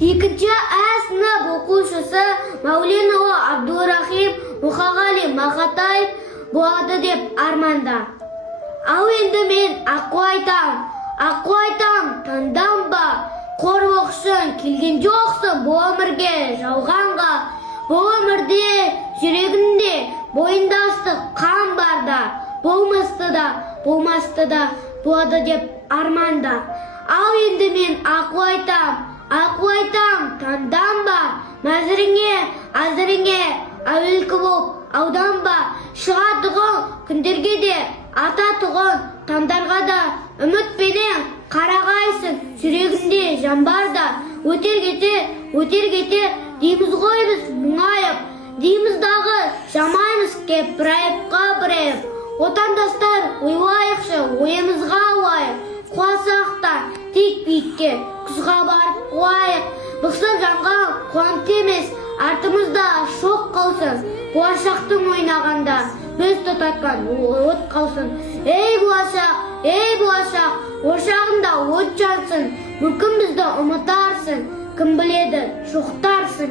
Екінші А сынып оқушысы Мәуленова Абдурахим Мұхағали Мақатаев болады деп арманда. Ал енді мен аққу айтам, таңданба, қор оқшын, келген жоқсың бұл өмірге жалғанға. Бұл өмірде, жүрегінде, бойында ыстық қан барда, болмасты да болады деп арманда. Ал енді мен аққу айтам, таңданба, әзіріңе, әуелкі боп ауданба, шығатұғын күндерге де, ататұғын таңдарға да, үмітпенен қарағайсың, жүрегінде жан барда, өтер кетер, дейміз ғой біз мұңайып, дейміз дағы жамаймыз кеп бір айып. Отандастар ойлайықшы, ойымызға ауайық, қуасақ та тек биікке, құзға барып қуайық. Бұқсып жанға қуант емес, артымызда шоқ қалсын, болашақтың ойнағанда біз тұтатқан от қалсын. Ей болашақ, ошағында от жансын, мүмкін бізді ұмытарсың, кім біледі, жоқтарсың.